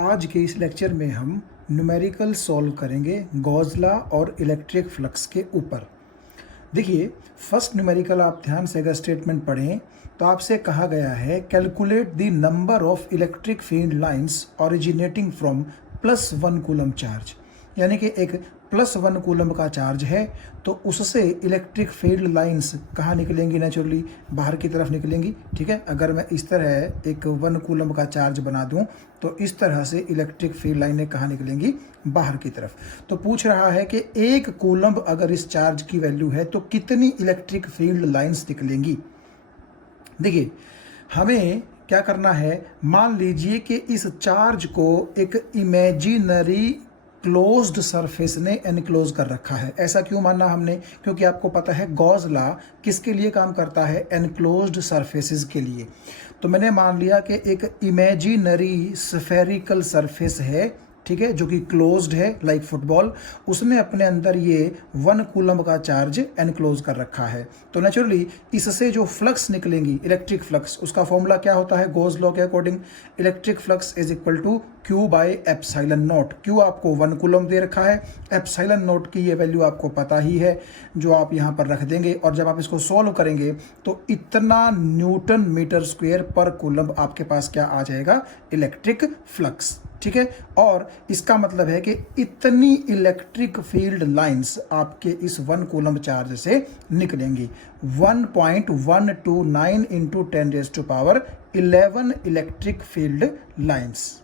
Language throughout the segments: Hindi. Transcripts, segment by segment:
आज के इस लेक्चर में हम न्यूमेरिकल सॉल्व करेंगे गॉस लॉ और इलेक्ट्रिक फ्लक्स के ऊपर। देखिए, फर्स्ट न्यूमेरिकल आप ध्यान से अगर स्टेटमेंट पढ़ें तो आपसे कहा गया है calculate the number of electric field lines originating from +1 coulomb charge, यानी कि एक +1 कूलम का चार्ज है तो उससे इलेक्ट्रिक फील्ड लाइंस कहाँ निकलेंगी, नेचुरली बाहर की तरफ निकलेंगी। ठीक है, अगर मैं इस तरह एक 1 कूलम का चार्ज बना दूं तो इस तरह से इलेक्ट्रिक फील्ड लाइनें कहाँ निकलेंगी, बाहर की तरफ। तो पूछ रहा है कि 1 कूलम अगर इस चार्ज की वैल्यू है तो कितनी इलेक्ट्रिक फील्ड लाइंस निकलेंगी। देखिए, हमें क्या करना है, मान लीजिए कि इस चार्ज को एक इमेजिनरी क्लोज्ड सरफेस ने एनक्लोज कर रखा है। ऐसा क्यों मानना हमने, क्योंकि आपको पता है गॉस लॉ किसके लिए काम करता है, एनक्लोज्ड सरफेसेस के लिए। तो मैंने मान लिया कि एक इमेजिनरी स्फेरिकल सरफेस है, ठीक है, जो कि क्लोज्ड है लाइक फुटबॉल, उसने अपने अंदर ये 1 कूलम का चार्ज एनक्लोज कर रखा है। तो नेचुरली इससे जो फ्लक्स निकलेंगी, इलेक्ट्रिक फ्लक्स, उसका फॉर्मूला क्या होता है गॉस लॉ के according, electric flux is equal to Q/ε0। Q आपको 1 कूलम दे रखा है, ε0 की ये वैल्यू आपको पता ही है, जो आप यहाँ पर रख देंगे और जब आप इसको सॉल्व करेंगे तो इतना न्यूटन मीटर स्क्वायर पर कूलम आपके पास क्या आ जाएगा, इलेक्ट्रिक फ्लक्स। ठीक है, और इसका मतलब है कि इतनी इलेक्ट्रिक फील्ड लाइंस आपके इस 1 कूलम चार्ज से निकलेंगी। 1.129 इंटू 10⁻11 इलेक्ट्रिक फील्ड लाइंस।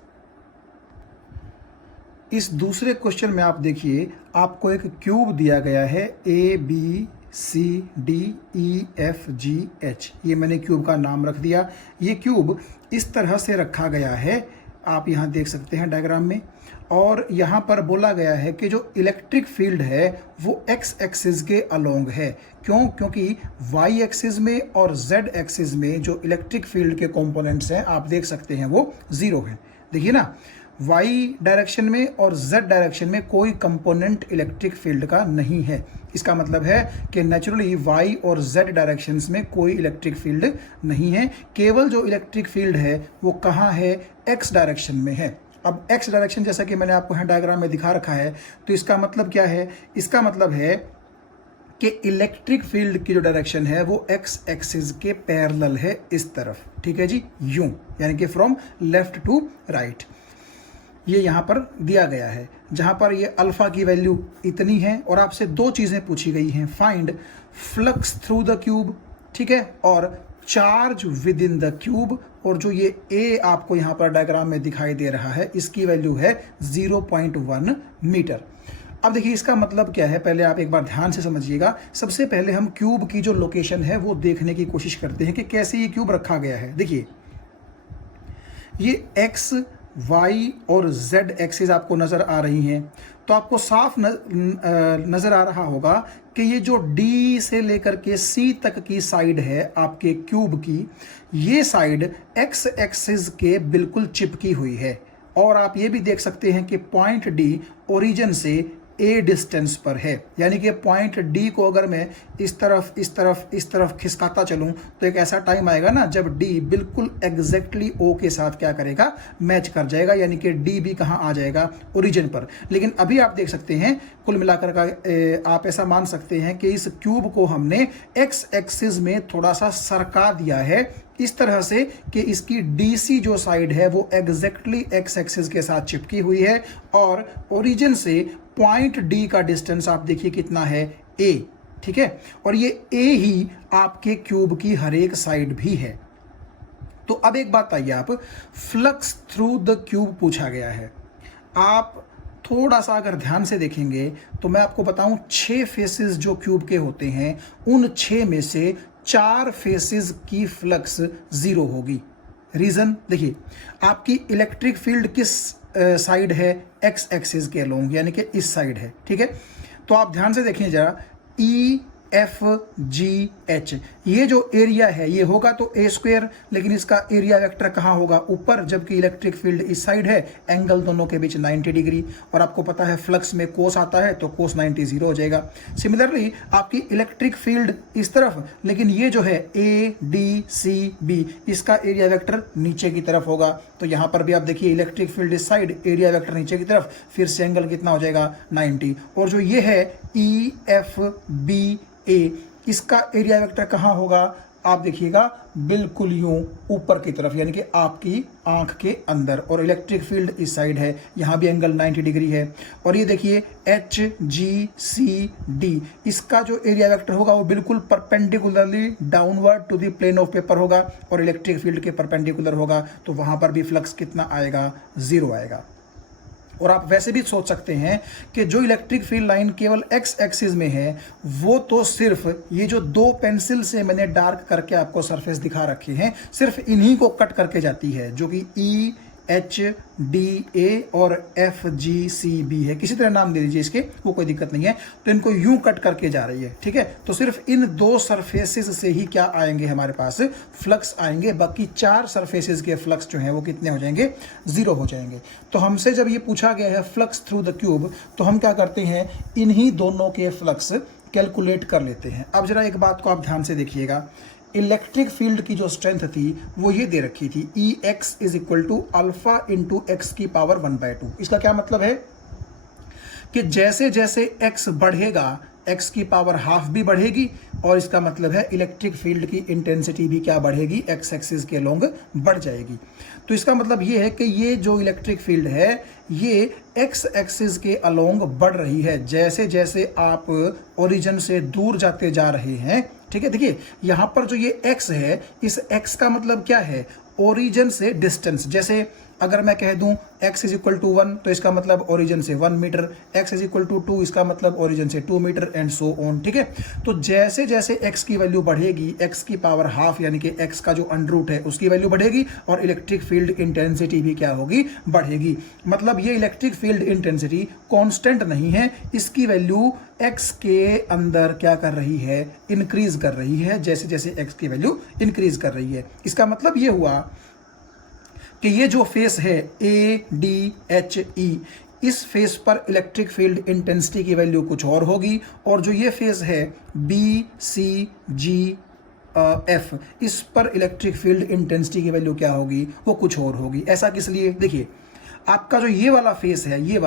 इस दूसरे क्वेश्चन में आप देखिए, आपको एक क्यूब दिया गया है ABCDEFGH, ये मैंने क्यूब का नाम रख दिया। ये क्यूब इस तरह से रखा गया है, आप यहाँ देख सकते हैं डायग्राम में, और यहाँ पर बोला गया है कि जो इलेक्ट्रिक फील्ड है वो एक्स एक्सिस के अलोंग है। क्यों? क्योंकि वाई एक्सिस में और जेड एक्सिस में जो इलेक्ट्रिक फील्ड के कंपोनेंट्स हैं आप देख सकते हैं वो 0 हैं। देखिए ना, वाई डायरेक्शन में और जेड डायरेक्शन में कोई कंपोनेंट इलेक्ट्रिक फील्ड का नहीं है। इसका मतलब है कि नेचुरली वाई और जेड डायरेक्शंस में कोई इलेक्ट्रिक फील्ड नहीं है। केवल जो इलेक्ट्रिक फील्ड है वो कहाँ है, एक्स डायरेक्शन में है। अब एक्स डायरेक्शन जैसा कि मैंने आपको यहाँ डायग्राम में दिखा रखा है, तो इसका मतलब क्या है, इसका मतलब है कि इलेक्ट्रिक फील्ड की जो डायरेक्शन है वो एक्स एक्सिस के पैरेलल है, इस तरफ। ठीक है जी, यूं, यानी कि फ्रॉम लेफ्ट टू राइट। ये यहाँ पर दिया गया है, जहाँ पर ये अल्फा की वैल्यू इतनी है और आपसे 2 चीज़ें पूछी गई हैं, find flux through the cube, ठीक है, और charge with in the cube. और जो ये ए आपको यहाँ पर डायग्राम में दिखाई दे रहा है, इसकी वैल्यू है 0.1 मीटर। अब देखिए इसका मतलब क्या है, पहले आप एक बार ध्यान से समझिएगा। सबसे पहले हम क्यूब की जो लोकेशन है वो देखने की कोशिश करते हैं कि कैसे ये क्यूब रखा गया है। देखिए, ये एक्स, वाई और जेड एक्सिस आपको नज़र आ रही हैं, तो आपको साफ नज़र आ रहा होगा कि ये जो डी से लेकर के सी तक की साइड है आपके क्यूब की, ये साइड एक्स एक्सिस के बिल्कुल चिपकी हुई है। और आप ये भी देख सकते हैं कि पॉइंट डी ओरिजिन से ए डिस्टेंस पर है, यानी कि पॉइंट डी को अगर मैं इस तरफ इस तरफ इस तरफ खिसकाता चलूं तो एक ऐसा टाइम आएगा ना जब डी बिल्कुल एग्जैक्टली ओ के साथ क्या करेगा, मैच कर जाएगा, यानी कि डी भी कहाँ आ जाएगा, ओरिजिन पर। लेकिन अभी आप देख सकते हैं, कुल मिलाकर का आप ऐसा मान सकते हैं कि इस क्यूब को हमने एक्स एक्सिस में थोड़ा सा सरका दिया है, इस तरह से कि इसकी डीसी जो साइड है वो एग्जैक्टली एक्स एक्सिस के साथ चिपकी हुई है, और ओरिजिन से पॉइंट डी का डिस्टेंस आप देखिए कितना है, ए। ठीक है, और ये ए ही आपके क्यूब की हर एक साइड भी है। तो अब एक बात आइए, आप फ्लक्स थ्रू द क्यूब पूछा गया है। आप थोड़ा सा अगर ध्यान से देखेंगे तो मैं आपको बताऊं, 6 फेसेस जो क्यूब के होते हैं, उन 6 में से 4 फेसेस की फ्लक्स 0 होगी। रीजन देखिए, आपकी इलेक्ट्रिक फील्ड किस साइड है, एक्स एक्सिस के अलोंग, यानी कि इस साइड है। ठीक है, तो आप ध्यान से देखिए जरा, ई FGH। ये जो एरिया है ये होगा तो ए स्क्वायर, लेकिन इसका एरिया वेक्टर कहाँ होगा, ऊपर, जबकि इलेक्ट्रिक फील्ड इस साइड है, एंगल दोनों के बीच 90 डिग्री, और आपको पता है फ्लक्स में कोस आता है तो कोस 90 जीरो हो जाएगा। सिमिलरली आपकी इलेक्ट्रिक फील्ड इस तरफ, लेकिन ये जो है ADCB, इसका एरिया वेक्टर नीचे की तरफ होगा, तो यहां पर भी आप देखिए इलेक्ट्रिक फील्ड इस साइड, एरिया वेक्टर नीचे की तरफ, फिर से एंगल कितना हो जाएगा 90। और जो ये है EFBA, इसका एरिया वेक्टर कहाँ होगा, आप देखिएगा बिल्कुल यूं ऊपर की तरफ, यानी कि आपकी आंख के अंदर, और इलेक्ट्रिक फील्ड इस साइड है, यहां भी एंगल 90 डिग्री है। और ये देखिए HGCD, इसका जो एरिया वेक्टर होगा वो बिल्कुल perpendicularly downward to the plane of paper होगा, और इलेक्ट्रिक फील्ड के परपेंडिकुलर होगा, तो वहां पर भी फ्लक्स कितना आएगा, जीरो आएगा। और आप वैसे भी सोच सकते हैं कि जो इलेक्ट्रिक फील्ड लाइन केवल एक्स एक्सिस में है, वो तो सिर्फ ये जो दो पेंसिल से मैंने डार्क करके आपको सरफेस दिखा रखे हैं, सिर्फ इन्हीं को कट करके जाती है, जो कि EHDA और FGCB है, किसी तरह नाम दे दीजिए इसके, वो कोई दिक्कत नहीं है। तो इनको यूं कट करके जा रही है, ठीक है। तो सिर्फ इन दो सरफेसेस से ही क्या आएंगे, हमारे पास फ्लक्स आएंगे, बाकी चार सरफेसेस के फ्लक्स जो है वो कितने हो जाएंगे, जीरो हो जाएंगे। तो हमसे जब ये पूछा गया है फ्लक्स थ्रू द क्यूब, तो हम क्या करते हैं, इन्हीं दोनों के फ्लक्स कैलकुलेट कर लेते हैं। अब जरा एक बात को आप ध्यान से देखिएगा, इलेक्ट्रिक फील्ड की जो स्ट्रेंथ थी वो ये दे रखी थी, EX is equal to alpha into x की पावर 1/2। इसका क्या मतलब है कि जैसे जैसे x बढ़ेगा, x की पावर हाफ भी बढ़ेगी, और इसका मतलब है इलेक्ट्रिक फील्ड की इंटेंसिटी भी क्या बढ़ेगी, x एक्सिस के अलोंग बढ़ जाएगी। तो इसका मतलब ये है कि ये जो इलेक्ट्रिक फील्ड है ये x एक्सिस के अलोंग बढ़ रही है, जैसे जैसे आप ओरिजिन से दूर जाते जा रहे हैं, ठीक है। देखिए यहां पर जो ये x है, इस x का मतलब क्या है, ओरिजिन से डिस्टेंस। जैसे अगर मैं कह दूं x इज इक्वल टू 1, तो इसका मतलब ओरिजिन से 1 metre, x is equal to 2, इसका मतलब ओरिजिन से 2 मीटर, एंड सो ऑन, ठीक है। तो जैसे जैसे x की वैल्यू बढ़ेगी, x की पावर हाफ यानी कि x का जो अंडर रूट है उसकी वैल्यू बढ़ेगी, और इलेक्ट्रिक फील्ड इंटेंसिटी भी क्या होगी, बढ़ेगी। मतलब ये इलेक्ट्रिक फील्ड इंटेंसिटी कांस्टेंट नहीं है, इसकी वैल्यू x के अंदर क्या कर रही है, इंक्रीज कर रही है, जैसे जैसे x की वैल्यू इंक्रीज कर रही है। इसका मतलब ये हुआ कि ये जो फेस है ADHE, इस फेस पर इलेक्ट्रिक फील्ड इंटेंसिटी की वैल्यू कुछ और होगी, और जो ये फेस है BCGF, इस पर इलेक्ट्रिक फील्ड इंटेंसिटी की वैल्यू क्या होगी, वो कुछ और होगी। ऐसा किस लिए, देखिए आपका जो ये वाला फेस है, ये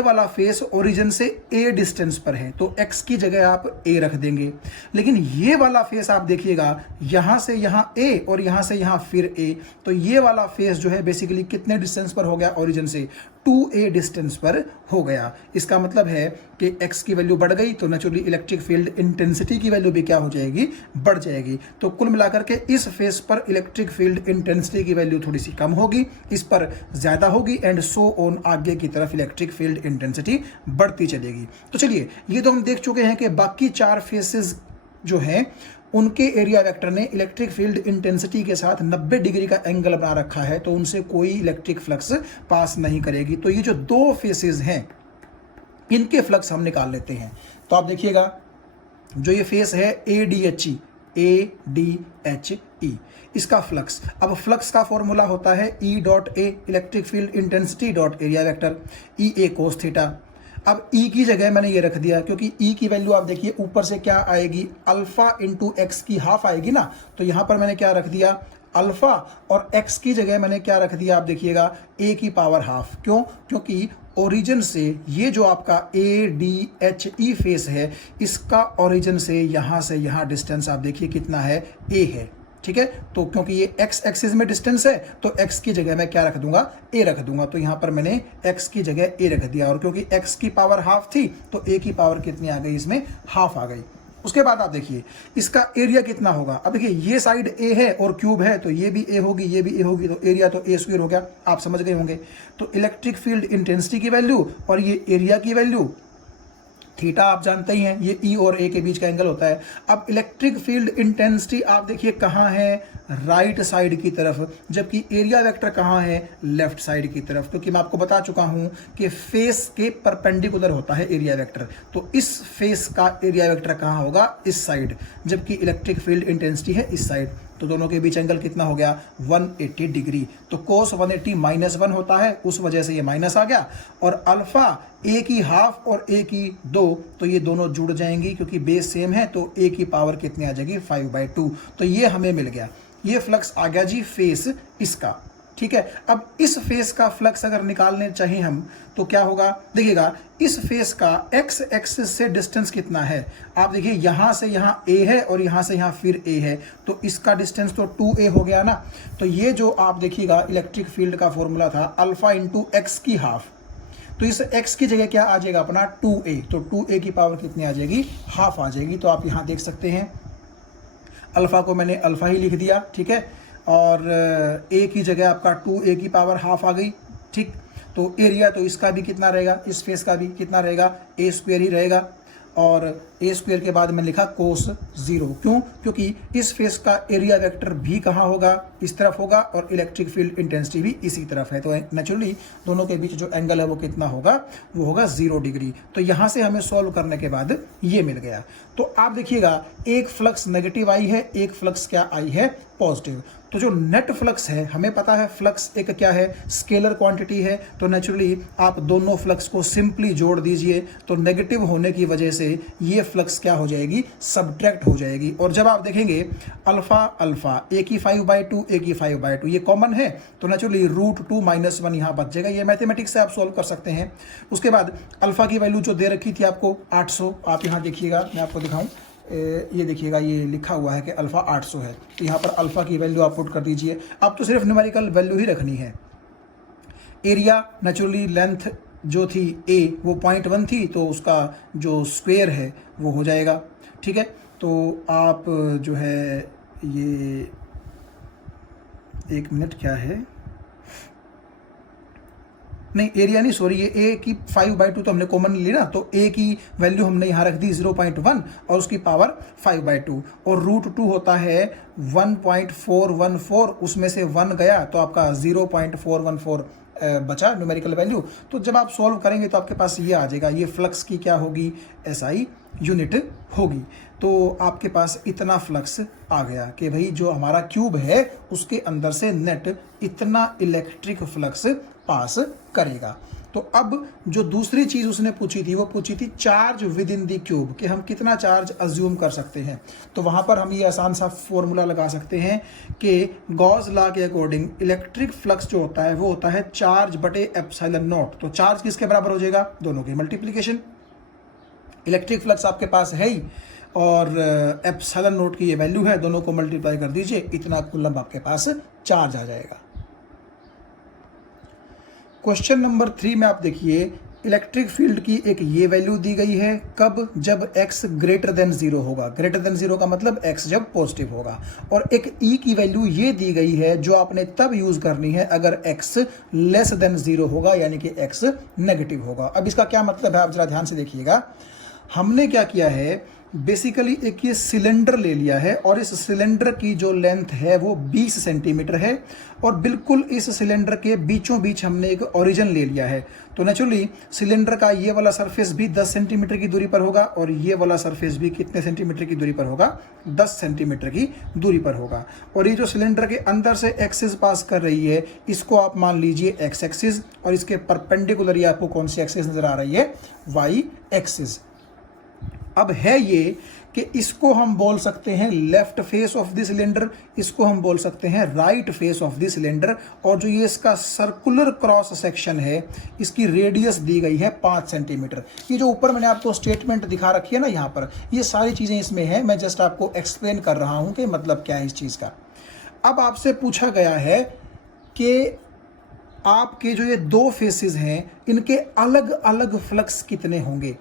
वाला फेस ओरिजिन से a डिस्टेंस पर है, तो x की जगह आप a रख देंगे। लेकिन ये वाला फेस आप देखिएगा, यहां से यहां a और यहां से यहां फिर a, तो ये वाला फेस जो है बेसिकली कितने डिस्टेंस पर हो गया, ओरिजिन से 2a डिस्टेंस पर हो गया। इसका मतलब है कि x की वैल्यू बढ़ गई, तो नेचुरली इलेक्ट्रिक फील्ड इंटेंसिटी की वैल्यू भी क्या हो जाएगी, बढ़ जाएगी। तो कुल मिलाकर के इस फेस पर इलेक्ट्रिक फील्ड इंटेंसिटी की वैल्यू थोड़ी सी कम होगी, इस पर ज्यादा होगी, एंड सो ऑन, आगे की तरफ इलेक्ट्रिक फील्ड इंटेंसिटी बढ़ती चलेगी। तो चलिए ये तो हम देख चुके हैं कि बाकी चार फेसेस जो हैं उनके एरिया वेक्टर ने इलेक्ट्रिक फील्ड इंटेंसिटी के साथ 90 डिग्री का एंगल बना रखा है, तो उनसे कोई इलेक्ट्रिक फ्लक्स पास नहीं करेगी। तो ये जो दो फेसेस हैं इनके फ्लक्स हम निकाल लेते हैं। तो आप देखिएगा जो ये फेस है ADHE, इसका फ्लक्स, अब फ्लक्स का फॉर्मूला होता है E.A, electric field intensity dot area vector, EA cos theta. अब E की जगह मैंने ये रख दिया, क्योंकि E की वैल्यू आप देखिए ऊपर से क्या आएगी, अल्फा इंटू एक्स की हाफ आएगी ना, तो यहां पर मैंने क्या रख दिया, अल्फा, और x की जगह मैंने क्या रख दिया, आप देखिएगा a की पावर हाफ। क्यों, क्योंकि ओरिजिन से ये जो आपका ADHE फेस है, इसका ओरिजिन से यहाँ डिस्टेंस आप देखिए कितना है, a है, ठीक है। तो क्योंकि ये x एक्सिस में डिस्टेंस है, तो x की जगह मैं क्या रख दूंगा, a रख दूंगा। तो यहां पर मैंने x की जगह a रख दिया, और क्योंकि x की पावर हाफ थी तो a की पावर कितनी आ गई, इसमें हाफ आ गई। उसके बाद आप देखिए इसका एरिया कितना होगा। अब देखिए ये साइड a है और क्यूब है, तो ये भी a होगी, ये भी a होगी, तो एरिया तो a स्क्वायर हो गया, आप समझ गए होंगे। तो इलेक्ट्रिक फील्ड इंटेंसिटी की वैल्यू और ये एरिया की वैल्यू, थीटा आप जानते ही हैं, ये E और A के बीच का एंगल होता है। अब इलेक्ट्रिक फील्ड इंटेंसिटी आप देखिए कहाँ है, राइट साइड की तरफ, जबकि एरिया वेक्टर कहाँ है, लेफ्ट साइड की तरफ, क्योंकि मैं आपको बता चुका हूं कि फेस के परपेंडिकुलर होता है एरिया वेक्टर। तो इस फेस का एरिया वेक्टर कहाँ होगा, इस साइड, जबकि इलेक्ट्रिक फील्ड इंटेंसिटी है इस साइड। तो दोनों के बीच एंगल कितना हो गया, 180 डिग्री। तो cos 180 -1 होता है, उस वजह से ये माइनस आ गया। और अल्फा a की हाफ और a की 2, तो ये दोनों जुड़ जाएंगी क्योंकि बेस सेम है, तो a की पावर कितनी आ जाएगी, 5/2। तो ये हमें मिल गया, ये फ्लक्स आ गया जी फेस इसका। ठीक है, अब इस फेस का फ्लक्स अगर निकालने चाहिए हम तो क्या होगा, देखिएगा इस फेस का एक्स एक्सिस से डिस्टेंस कितना है। आप देखिए यहां से यहां a है और यहां से यहां फिर a है, तो इसका डिस्टेंस तो 2a हो गया ना। तो ये जो आप देखिएगा इलेक्ट्रिक फील्ड का फॉर्मूला था अल्फा इंटू एक्स की हाफ, तो इस x की जगह क्या आ जाएगा अपना 2a, तो 2a की पावर कितनी आ जाएगी, हाफ आ जाएगी। तो आप यहां देख सकते हैं अल्फा को मैंने अल्फा ही लिख दिया, ठीक है, और a की जगह आपका 2a की पावर हाफ आ गई। ठीक, तो एरिया तो इसका भी कितना रहेगा, इस फेस का भी कितना रहेगा, a² ही रहेगा। और a² के बाद में लिखा cos 0, क्यों, क्योंकि इस फेस का एरिया वेक्टर भी कहाँ होगा, इस तरफ होगा, और इलेक्ट्रिक फील्ड इंटेंसिटी भी इसी तरफ है। तो नेचुरली दोनों के बीच जो एंगल है वो कितना होगा, वो होगा 0 डिग्री। तो यहाँ से हमें सॉल्व करने के बाद ये मिल गया। तो आप देखिएगा एक फ्लक्स नेगेटिव आई है, एक फ्लक्स क्या आई है, पॉजिटिव। तो जो नेट फ्लक्स है, हमें पता है फ्लक्स एक क्या है, स्केलर क्वांटिटी है। तो नेचुरली आप दोनों फ्लक्स को सिंपली जोड़ दीजिए, तो नेगेटिव होने की वजह से ये फ्लक्स क्या हो जाएगी, सब्ट्रैक्ट हो जाएगी। और जब आप देखेंगे अल्फा अल्फा a की 5/2 a की 5/2 ये कॉमन है, तो नेचुरली √2 - 1 यहाँ बच जाएगा। ये मैथमेटिक्स से आप सॉल्व कर सकते हैं। उसके बाद अल्फा की वैल्यू जो दे रखी थी आपको 800, आप यहाँ देखिएगा, मैं आपको दिखाऊं, ये देखिएगा ये लिखा हुआ है कि अल्फा 800 है। तो यहाँ पर अल्फा की वैल्यू आप पुट कर दीजिए। अब तो सिर्फ न्यूमेरिकल वैल्यू ही रखनी है। एरिया नेचुरली लेंथ जो थी a वो 0.1 थी, तो उसका जो स्क्वायर है वो हो जाएगा। ठीक है, तो आप जो है ये एक मिनट क्या है, नहीं एरिया नहीं, सॉरी, ये a की 5/2 तो हमने कॉमन ली ना, तो a की वैल्यू हमने यहाँ रख दी 0.1 और उसकी पावर 5/2, और √2 होता है 1.414, उसमें से 1 गया तो आपका 0.414 बचा न्यूमेरिकल वैल्यू। तो जब आप सॉल्व करेंगे तो आपके पास ये आ जाएगा, ये फ्लक्स की क्या होगी, SI यूनिट होगी। तो आपके पास इतना फ्लक्स आ गया कि भाई जो हमारा क्यूब है उसके अंदर से नेट इतना इलेक्ट्रिक फ्लक्स पास करेगा। तो अब जो दूसरी चीज उसने पूछी थी वो पूछी थी charge with in the cube, कि हम कितना चार्ज अज्यूम कर सकते हैं। तो वहां पर हम ये आसान सा फॉर्मूला लगा सकते हैं कि गॉस लॉ के अकॉर्डिंग इलेक्ट्रिक फ्लक्स जो होता है वो होता है चार्ज बटे एप्सिलॉन नॉट। तो चार्ज किसके बराबर हो जाएगा, दोनों की मल्टीप्लीकेशन। इलेक्ट्रिक फ्लक्स आपके पास है ही और एप्सिलॉन नॉट की ये वैल्यू है, दोनों को मल्टीप्लाई कर दीजिए, इतना कूलम आपके पास चार्ज आ जाएगा। क्वेश्चन नंबर 3 में आप देखिए इलेक्ट्रिक फील्ड की एक ये वैल्यू दी गई है, कब, जब x ग्रेटर देन 0 होगा। ग्रेटर देन 0 का मतलब x जब पॉजिटिव होगा। और एक E की वैल्यू ये दी गई है जो आपने तब यूज करनी है अगर x लेस देन 0 होगा, यानी कि x नेगेटिव होगा। अब इसका क्या मतलब है, आप जरा ध्यान से देखिएगा। हमने क्या किया है, बेसिकली एक ये सिलेंडर ले लिया है और इस सिलेंडर की जो लेंथ है वो 20 सेंटीमीटर है, और बिल्कुल इस सिलेंडर के बीचों बीच हमने एक ओरिजिन ले लिया है। तो नेचुरली सिलेंडर का ये वाला सरफेस भी 10 सेंटीमीटर की दूरी पर होगा और ये वाला सरफेस भी कितने सेंटीमीटर की दूरी पर होगा, 10 सेंटीमीटर की दूरी पर होगा। और ये जो सिलेंडर के अंदर से एक्सिस पास कर रही है, इसको आप मान लीजिए एक्स एक्सिस, और इसके परपेंडिकुलर ये आपको कौन सी एक्सिस नजर आ रही है, वाई एक्सिस। अब है ये कि इसको हम बोल सकते हैं left face of the cylinder, इसको हम बोल सकते हैं right face of the cylinder, और जो ये इसका सर्कुलर क्रॉस सेक्शन है इसकी रेडियस दी गई है 5 सेंटीमीटर। ये जो ऊपर मैंने आपको स्टेटमेंट दिखा रखी है ना, यहाँ पर ये सारी चीजें इसमें हैं, मैं जस्ट आपको एक्सप्लेन कर रहा हूं कि मतलब क्या है इस चीज का। अब आपसे पूछा गया है कि आपके जो ये दो फेसेस हैं इनके अलग अलग फ्लक्स कितने होंगे।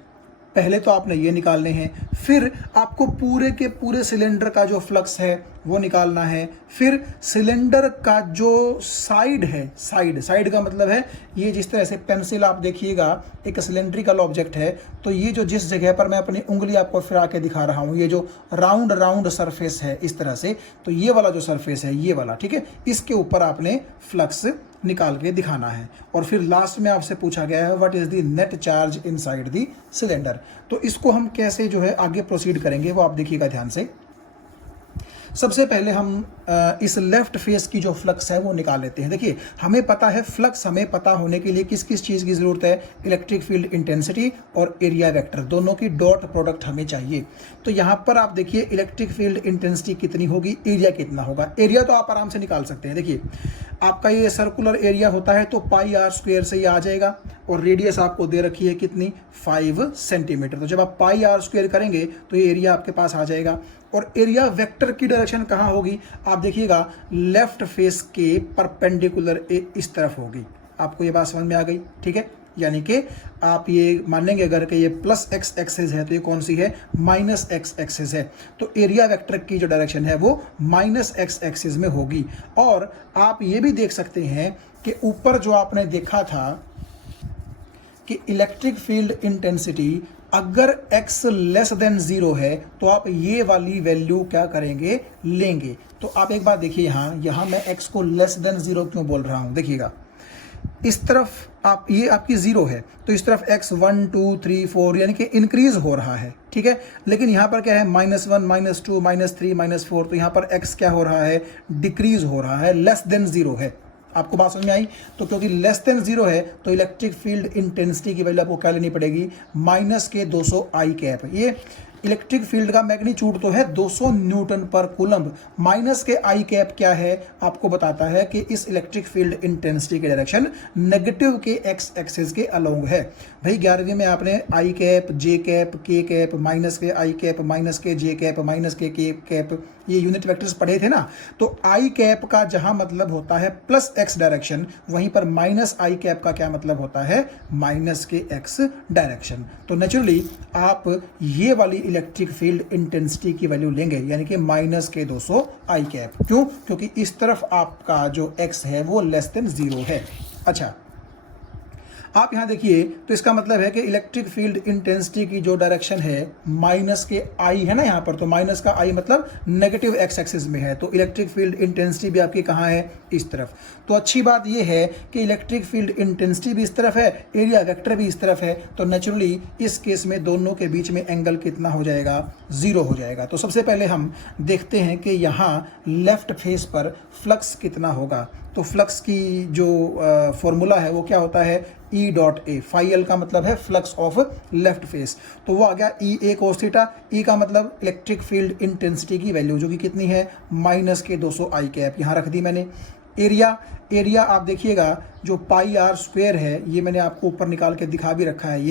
पहले तो आपने ये निकालने हैं, फिर आपको पूरे के पूरे सिलेंडर का जो फ्लक्स है वो निकालना है, फिर सिलेंडर का जो साइड है, साइड का मतलब है ये जिस तरह से पेंसिल आप देखिएगा एक सिलेंड्रिकल ऑब्जेक्ट है, तो ये जो जिस जगह पर मैं अपनी उंगली आपको फिरा के दिखा रहा हूँ, ये जो राउंड सरफेस है इस तरह से, तो ये वाला जो सरफेस है ये वाला, ठीक है, इसके ऊपर आपने फ्लक्स निकाल के दिखाना है। और फिर लास्ट में आपसे पूछा गया है what is the net charge inside the cylinder. तो इसको हम कैसे जो है आगे प्रोसीड करेंगे वो आप देखिएगा ध्यान से। सबसे पहले हम इस लेफ्ट फेस की जो फ्लक्स है वो निकाल लेते हैं। देखिए हमें पता है फ्लक्स हमें पता होने के लिए किस किस चीज़ की ज़रूरत है, इलेक्ट्रिक फील्ड इंटेंसिटी और एरिया वेक्टर, दोनों की डॉट प्रोडक्ट हमें चाहिए। तो यहाँ पर आप देखिए इलेक्ट्रिक फील्ड इंटेंसिटी कितनी होगी, एरिया कितना होगा। एरिया तो आप आराम से निकाल सकते हैं। देखिए आपका ये सर्कुलर एरिया होता है तो पाई आर स्क्वायर से ये आ जाएगा, और रेडियस आपको दे रखी है कितनी, 5 सेंटीमीटर। तो जब आप पाई आर स्क्वायर करेंगे तो ये एरिया आपके पास आ जाएगा। और एरिया वेक्टर की डायरेक्शन कहाँ होगी, आप देखिएगा लेफ्ट फेस के परपेंडिकुलर इस तरफ होगी। आपको ये बात समझ में आ गई, ठीक है। यानी कि आप ये मानेंगे अगर कि ये प्लस एक्स एक्सिस है तो ये कौन सी है, माइनस एक्स एक्सिस है। तो एरिया वेक्टर की जो डायरेक्शन है वो माइनस एक्स एक्सिस में होगी। और आप ये भी देख सकते हैं कि ऊपर जो आपने देखा था कि इलेक्ट्रिक फील्ड इंटेंसिटी अगर x लेस देन 0 है तो आप ये वाली वैल्यू क्या करेंगे, लेंगे। तो आप एक बात देखिए, यहाँ मैं x को लेस देन 0 क्यों बोल रहा हूँ, देखिएगा इस तरफ आप ये आपकी 0 है तो इस तरफ x 1 2 3 4 यानी कि इंक्रीज हो रहा है, ठीक है। लेकिन यहाँ पर क्या है, -1 -2 -3 -4, तो यहाँ पर x क्या हो रहा है, डिक्रीज हो रहा है, लेस देन 0 है। आपको बात समझ में आई। तो क्योंकि लेस देन 0 है तो इलेक्ट्रिक फील्ड इंटेंसिटी की वैल्यू आपको क्या लेनी पड़ेगी, -200 आई कैप। ये इलेक्ट्रिक फील्ड का मैग्नीट्यूड तो है 200 न्यूटन पर कूलम्ब, माइनस के आई कैप क्या है, आपको बताता है कि इस इलेक्ट्रिक फील्ड इंटेंसिटी की डायरेक्शन नेगेटिव के एक्स एक्सिस के अलोंग है। भाई 11वीं में आपने आई कैप, जे कैप, के कैप, माइनस के आई कैप, माइनस के जे कैप, माइनस के कैप, ये यूनिट वेक्टर्स पढ़े थे ना। तो आई कैप का जहां मतलब होता है प्लस एक्स डायरेक्शन, वहीं पर माइनस आई कैप का क्या मतलब होता है, माइनस के एक्स डायरेक्शन। तो नेचुरली आप ये वाली इलेक्ट्रिक फील्ड इंटेंसिटी की वैल्यू लेंगे, यानी कि -200 आई कैप। क्यों, क्योंकि इस तरफ आपका जो x है वो लेस देन 0 है। अच्छा, आप यहां देखिए तो इसका मतलब है कि इलेक्ट्रिक फील्ड इंटेंसिटी की जो डायरेक्शन है माइनस के आई है ना यहाँ पर, तो माइनस का आई मतलब नेगेटिव एक्स एक्सिस में है। तो इलेक्ट्रिक फील्ड इंटेंसिटी भी आपकी कहाँ है, इस तरफ। तो अच्छी बात यह है कि इलेक्ट्रिक फील्ड इंटेंसिटी भी इस तरफ है, एरिया वेक्टर भी इस तरफ है। तो नेचुरली इस केस में दोनों के बीच में एंगल कितना हो जाएगा, 0 हो जाएगा। तो सबसे पहले हम देखते हैं कि यहाँ लेफ्ट फेस पर फ्लक्स कितना होगा। तो फ्लक्स की जो फॉर्मूला है वो क्या होता है, E.A। फाई एल का मतलब है फ्लक्स ऑफ लेफ्ट फेस, तो वो आ गया EA cos थीटा। E का मतलब इलेक्ट्रिक फील्ड इंटेंसिटी की वैल्यू जो कि कितनी है, -200 आई कैप, यहाँ रख दी मैंने। एरिया आप देखिएगा जो पाई आर स्क्वायर है, ये मैंने आपको ऊपर निकाल के दिखा भी रखा है।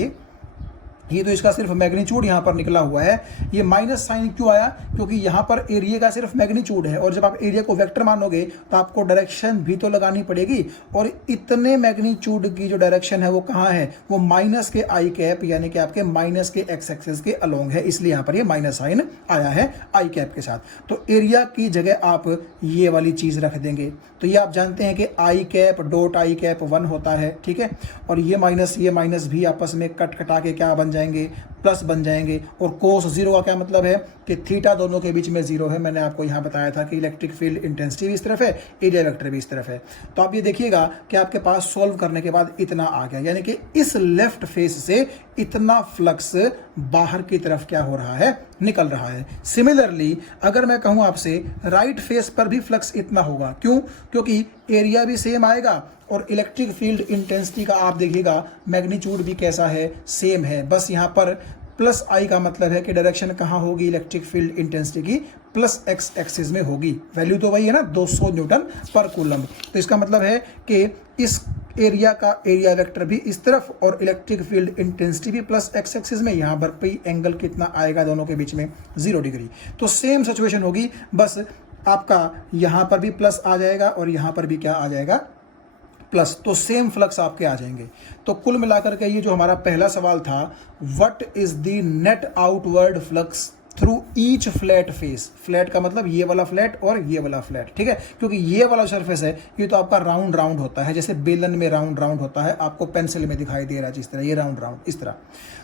ये तो इसका सिर्फ मैग्नीट्यूड यहाँ पर निकला हुआ है। ये माइनस साइन क्यों आया, क्योंकि यहाँ पर एरिया का सिर्फ मैग्नीट्यूड है, और जब आप एरिया को वेक्टर मानोगे तो आपको डायरेक्शन भी तो लगानी पड़ेगी, और इतने मैग्नीट्यूड की जो डायरेक्शन है वो कहाँ है, वो माइनस के आई कैप यानी कि आपके माइनस के एक्स एक्सिस के अलोंग है, इसलिए यहाँ पर ये माइनस साइन आया है आई कैप के साथ। तो एरिया की जगह आप ये वाली चीज़ रख देंगे। तो ये आप जानते हैं कि आई कैप डॉट आई कैप 1 होता है, ठीक है। और ये माइनस भी आपस में कट कटा के क्या बन जाएंगे, प्लस बन जाएंगे। और कोस 0 का क्या मतलब है कि थीटा दोनों के बीच में 0 है। मैंने आपको यहाँ बताया था कि इलेक्ट्रिक फील्ड इंटेंसिटी भी इस तरफ है, एरिया वेक्टर भी इस तरफ है। तो आप ये देखिएगा कि आपके पास सॉल्व करने के बाद इतना आ गया, यानी कि इस लेफ्ट फेस से इतना फ्लक्स बाहर की तरफ क्या हो रहा है, निकल रहा है। सिमिलरली अगर मैं कहूँ आपसे राइट फेस पर भी फ्लक्स इतना होगा, क्यों, क्योंकि एरिया भी सेम आएगा और इलेक्ट्रिक फील्ड इंटेंसिटी का आप देखिएगा मैग्नीट्यूड भी कैसा है, सेम है। बस यहाँ पर प्लस आई का मतलब है कि डायरेक्शन कहाँ होगी इलेक्ट्रिक फील्ड इंटेंसिटी की, प्लस एक्स एक्सिस में होगी। वैल्यू तो वही है ना, 200 न्यूटन पर कूलम्ब। तो इसका मतलब है कि इस एरिया का एरिया वेक्टर भी इस तरफ और इलेक्ट्रिक फील्ड इंटेंसिटी भी प्लस एक्स एक्सिस में। यहाँ पर भी एंगल कितना आएगा दोनों के बीच में, 0 डिग्री। तो सेम सिचुएशन होगी, बस आपका यहाँ पर भी प्लस आ जाएगा और यहाँ पर भी क्या आ जाएगा, प्लस, तो सेम फ्लक्स आपके आ जाएंगे। तो कुल मिलाकर के ये जो हमारा पहला सवाल था, what is the net outward flux through each flat face. Flat का मतलब ये वाला फ्लैट और ये वाला फ्लैट, ठीक है, क्योंकि ये वाला सरफेस है ये तो आपका राउंड राउंड होता है, जैसे बेलन में राउंड राउंड होता है, आपको पेंसिल में दिखाई दे रहा है जिस तरह ये राउंड राउंड इस तरह।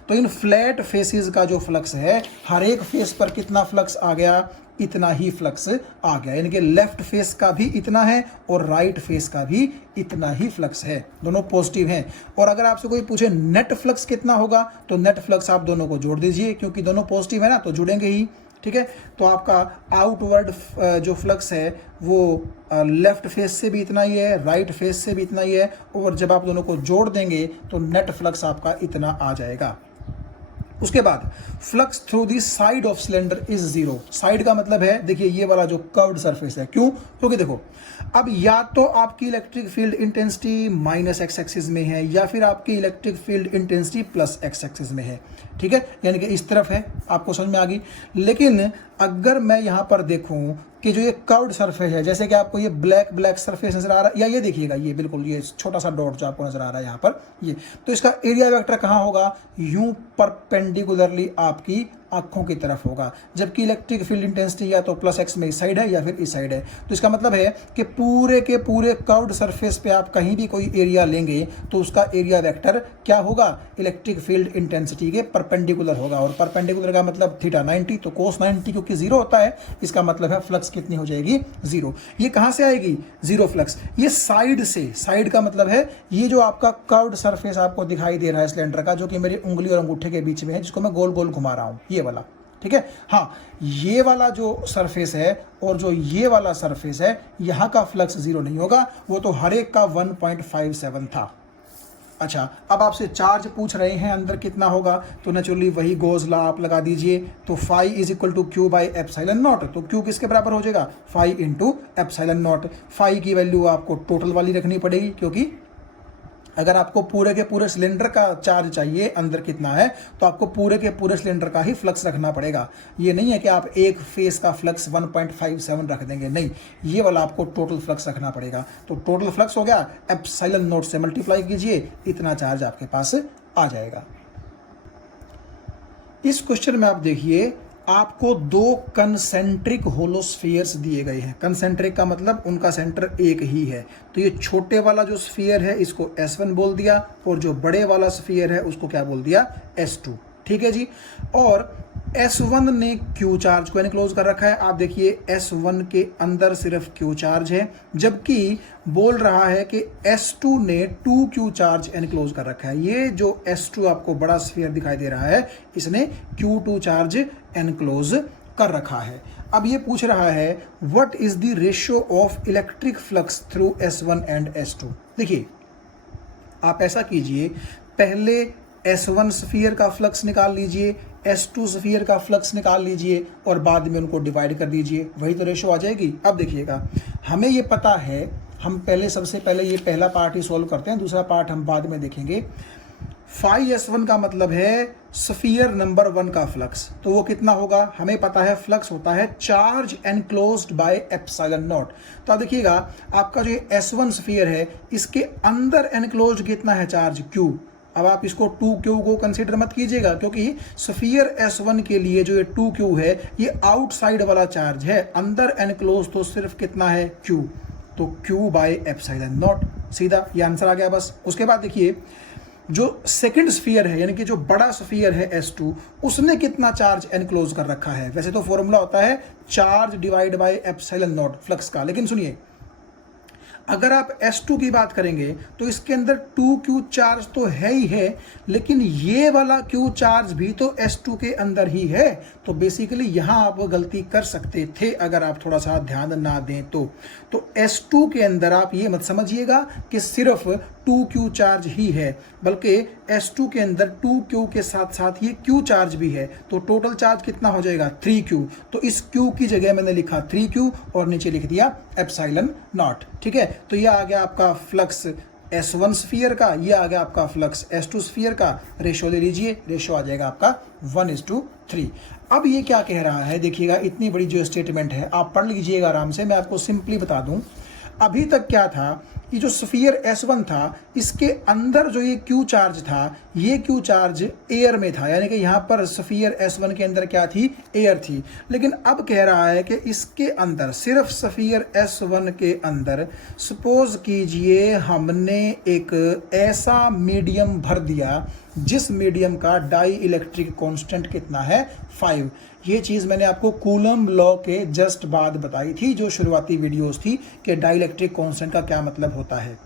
तो इन फ्लैट फेसेस का जो फ्लक्स है, हर एक फेस पर कितना फ्लक्स आ गया, इतना ही फ्लक्स आ गया, यानी कि लेफ्ट फेस का भी इतना है और राइट फेस का भी इतना ही फ्लक्स है, दोनों पॉजिटिव हैं। और अगर आपसे कोई पूछे नेट फ्लक्स कितना होगा, तो नेट फ्लक्स आप दोनों को जोड़ दीजिए, क्योंकि दोनों पॉजिटिव है ना, तो जुड़ेंगे ही, ठीक है। तो आपका आउटवर्ड जो फ्लक्स है वो लेफ्ट फेस से भी इतना ही है, राइट फेस से भी इतना ही है, और जब आप दोनों को जोड़ देंगे तो नेट फ्लक्स आपका इतना आ जाएगा। उसके बाद flux through the side of cylinder is zero. Side का मतलब है, देखिए ये वाला जो कर्व्ड सरफेस है, क्यों, क्योंकि देखो अब या तो आपकी electric field intensity minus x axis में है, या फिर आपकी electric field intensity plus x axis में है, ठीक है, यानी कि इस तरफ है, आपको समझ में आ गई। लेकिन अगर मैं यहां पर देखूं कि जो ये कर्व्ड सरफेस है, जैसे कि आपको ये ब्लैक ब्लैक सरफेस नजर आ रहा है, या ये देखिएगा ये बिल्कुल ये छोटा सा डॉट जो आपको नजर आ रहा है यहाँ पर, ये तो इसका एरिया वेक्टर कहाँ होगा, यूं परपेंडिकुलरली आपकी आंखों की तरफ होगा, जबकि इलेक्ट्रिक फील्ड इंटेंसिटी या तो प्लस एक्स में इस साइड है या फिर इस साइड है। तो इसका मतलब है कि पूरे के पूरे कर्व्ड सरफेस पे आप कहीं भी कोई एरिया लेंगे तो उसका एरिया वेक्टर क्या होगा, इलेक्ट्रिक फील्ड इंटेंसिटी के परपेंडिकुलर होगा, और परपेंडिकुलर का मतलब थीटा 90, तो कोस 90 क्योंकि जीरो होता है, इसका मतलब है फ्लक्स कितनी हो जाएगी, जीरो। ये कहां से आएगी जीरो फ्लक्स, ये साइड से, साइड का मतलब है ये जो आपका कर्व्ड सरफेस आपको दिखाई दे रहा है सिलेंडर का, जो कि मेरी उंगली और अंगूठे के बीच में है, जिसको मैं गोल गोल घुमा रहा हूं, ये वाला, ठीक है। हाँ, ये वाला जो सरफेस है और जो ये वाला सरफेस है, यहां का फ्लक्स जीरो नहीं होगा, वो तो हर एक का 1.57 था। अच्छा, अब आपसे चार्ज पूछ रहे हैं अंदर कितना होगा, तो नेचुरली वही गोज लॉ आप लगा दीजिए, तो phi is equal to Q by epsilon naught. तो क्यू किसके बराबर हो जाएगा, फाई इंटू एप्सिलॉन नॉट। फाई की वैल्यू आपको टोटल वाली रखनी पड़ेगी, क्योंकि अगर आपको पूरे के पूरे सिलेंडर का चार्ज चाहिए अंदर कितना है, तो आपको पूरे के पूरे सिलेंडर का ही फ्लक्स रखना पड़ेगा। ये नहीं है कि आप एक फेस का फ्लक्स 1.57 रख देंगे, नहीं, ये वाला आपको टोटल फ्लक्स रखना पड़ेगा। तो टोटल फ्लक्स हो गया, एप्सिलॉन नॉट से मल्टीप्लाई कीजिए, इतना चार्ज आपके पास आ जाएगा। इस क्वेश्चन में आप देखिए, आपको दो कंसेंट्रिक होलोस्फीयर्स दिए गए हैं। कंसेंट्रिक का मतलब उनका सेंटर एक ही है, तो ये छोटे वाला जो स्फीयर है इसको S1 बोल दिया, और जो बड़े वाला स्फीयर है उसको क्या बोल दिया, S2, ठीक है जी। और S1 ने Q चार्ज को एनक्लोज कर रखा है, आप देखिए S1 के अंदर सिर्फ Q चार्ज है, जबकि बोल रहा है कि S2 ने 2Q चार्ज एनक्लोज कर रखा है। ये जो S2 आपको बड़ा स्फीयर दिखाई दे रहा है, इसने Q2 चार्ज एनक्लोज कर रखा है। अब ये पूछ रहा है what is the ratio of electric flux through S1 and S2। देखिए आप ऐसा कीजिए, पहले S1 स्फीयर का फ्लक्स निकाल लीजिए, S2 स्फीयर का फ्लक्स निकाल लीजिए, और बाद में उनको डिवाइड कर दीजिए, वही तो रेशियो आ जाएगी। अब देखिएगा, हमें ये पता है, हम पहले सबसे पहले ये पहला पार्ट ही सॉल्व करते हैं, दूसरा पार्ट हम बाद में देखेंगे। फाई S1 का मतलब है स्फीयर नंबर 1 का फ्लक्स, तो वो कितना होगा, हमें पता है फ्लक्स होता है charge enclosed by epsilon naught. तो आप देखिएगा, आपका जो S1 स्फीयर है, इसके अंदर एनक्लोज्ड कितना है चार्ज, Q। अब आप इसको 2Q को कंसीडर मत कीजिएगा, क्योंकि स्फीयर S1 के लिए जो ये 2Q है, ये आउटसाइड वाला चार्ज है, अंदर एनक्लोज तो सिर्फ कितना है, Q, तो Q बाय एप्सिलॉन नॉट, सीधा ये आंसर आ गया बस। उसके बाद देखिए, जो सेकंड स्फीयर है, यानी कि जो बड़ा स्फीयर है S2, उसने कितना चार्ज एनक्लोज कर रखा है। वैसे तो फॉर्मूला होता है charge divide by epsilon not flux का, लेकिन सुनिए, अगर आप S2 की बात करेंगे तो इसके अंदर 2Q चार्ज तो है ही है, लेकिन ये वाला Q चार्ज भी तो S2 के अंदर ही है। तो बेसिकली यहां आप गलती कर सकते थे अगर आप थोड़ा सा ध्यान ना दें तो S2 के अंदर आप ये मत समझिएगा कि सिर्फ 2Q चार्ज ही है, बल्कि S2 के अंदर 2Q के साथ साथ ये Q चार्ज भी है। तो टोटल चार्ज कितना हो जाएगा, 3Q। तो इस Q की जगह मैंने लिखा 3Q और नीचे लिख दिया एप्सिलॉन नॉट, ठीक है। तो ये आ गया आपका फ्लक्स S1 स्फीयर का, ये आ गया आपका फ्लक्स S2 स्फीयर का। रेशियो ले लीजिए, रेशियो आ जाएगा आपका 1:3। अब ये क्या कह रहा है, देखिएगा, इतनी बड़ी जो स्टेटमेंट है आप पढ़ लीजिएगा आराम से, मैं आपको सिंपली बता दूं। अभी तक क्या था कि जो स्फीयर S1 था इसके अंदर जो ये Q चार्ज था, ये Q चार्ज एयर में था, यानी कि यहाँ पर स्फीयर S1 के अंदर क्या थी, एयर थी। लेकिन अब कह रहा है कि इसके अंदर, सिर्फ स्फीयर S1 के अंदर सपोज कीजिए हमने एक ऐसा मीडियम भर दिया जिस मीडियम का डाई इलेक्ट्रिक कांस्टेंट कितना है, 5। ये चीज़ मैंने आपको कूलम लॉ के जस्ट बाद बताई थी, जो शुरुआती वीडियोस थी कि डाई इलेक्ट्रिक कांस्टेंट का क्या मतलब होता है।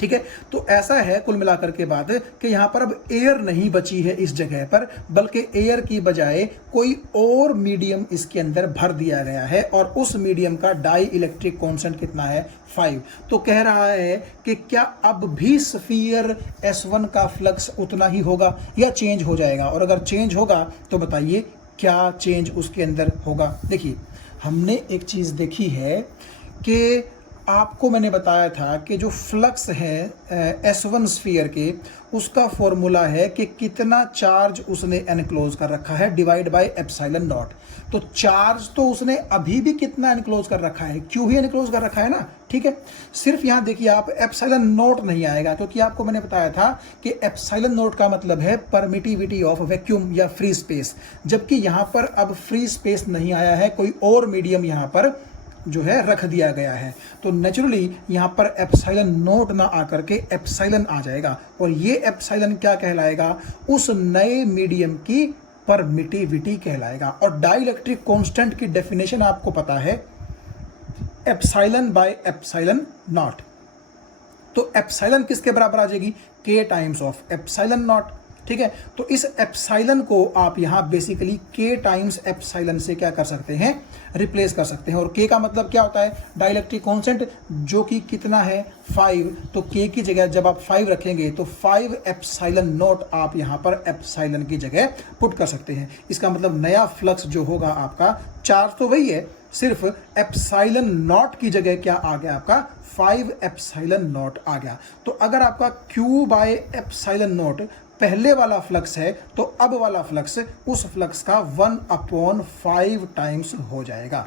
ठीक है, तो ऐसा है कुल मिलाकर के बात कि यहाँ पर अब एयर नहीं बची है इस जगह पर, बल्कि एयर की बजाय कोई और मीडियम इसके अंदर भर दिया गया है और उस मीडियम का डाई इलेक्ट्रिक कांस्टेंट कितना है, 5। तो कह रहा है कि क्या अब भी स्फीयर S1 का फ्लक्स उतना ही होगा या चेंज हो जाएगा, और अगर चेंज होगा तो बताइए क्या चेंज उसके अंदर होगा। देखिए, हमने एक चीज़ देखी है कि आपको मैंने बताया था कि जो फ्लक्स है S1 स्फीयर के, उसका फॉर्मूला है कि कितना चार्ज उसने एनक्लोज कर रखा है डिवाइड बाय एप्सिलॉन नॉट। तो चार्ज तो उसने अभी भी कितना एनक्लोज कर रखा है, Q ही एनक्लोज कर रखा है ना। ठीक है, सिर्फ यहाँ देखिए आप एप्सिलॉन नॉट नहीं आएगा, क्योंकि आपको मैंने बताया था कि एप्सिलॉन नॉट का मतलब है परमिटिविटी ऑफ वैक्यूम या फ्री स्पेस, जबकि यहाँ पर अब फ्री स्पेस नहीं आया है, कोई और मीडियम यहाँ पर जो है रख दिया गया है। तो नेचुरली यहाँ पर एप्सिलॉन नोट ना आकर के एप्सिलॉन आ जाएगा, और ये एप्सिलॉन क्या कहलाएगा, उस नए मीडियम की परमिटिविटी कहलाएगा। और डाइलेक्ट्रिक कांस्टेंट की डेफिनेशन आपको पता है, एप्सिलॉन बाय एप्सिलॉन नॉट। तो एप्सिलॉन किसके बराबर आ जाएगी, K times of epsilon not. ठीक है, तो इस एप्सिलॉन को आप यहाँ बेसिकली K टाइम्स एप्सिलॉन से क्या कर सकते हैं, रिप्लेस कर सकते हैं। और K का मतलब क्या होता है, डाइलेक्ट्रिक कांस्टेंट, जो कि कितना है, 5। तो K की जगह जब आप 5 रखेंगे तो 5 एप्सिलॉन नॉट आप यहाँ पर एप्सिलॉन की जगह पुट कर सकते हैं। इसका मतलब नया फ्लक्स जो होगा आपका, चार्ज तो वही है, सिर्फ एप्सिलॉन नॉट की जगह क्या आ गया आपका, 5 एप्सिलॉन नॉट आ गया। तो अगर आपका Q बाय एप्सिलॉन नॉट पहले वाला फ्लक्स है, तो अब वाला फ्लक्स उस फ्लक्स का 1/5 टाइम्स हो जाएगा।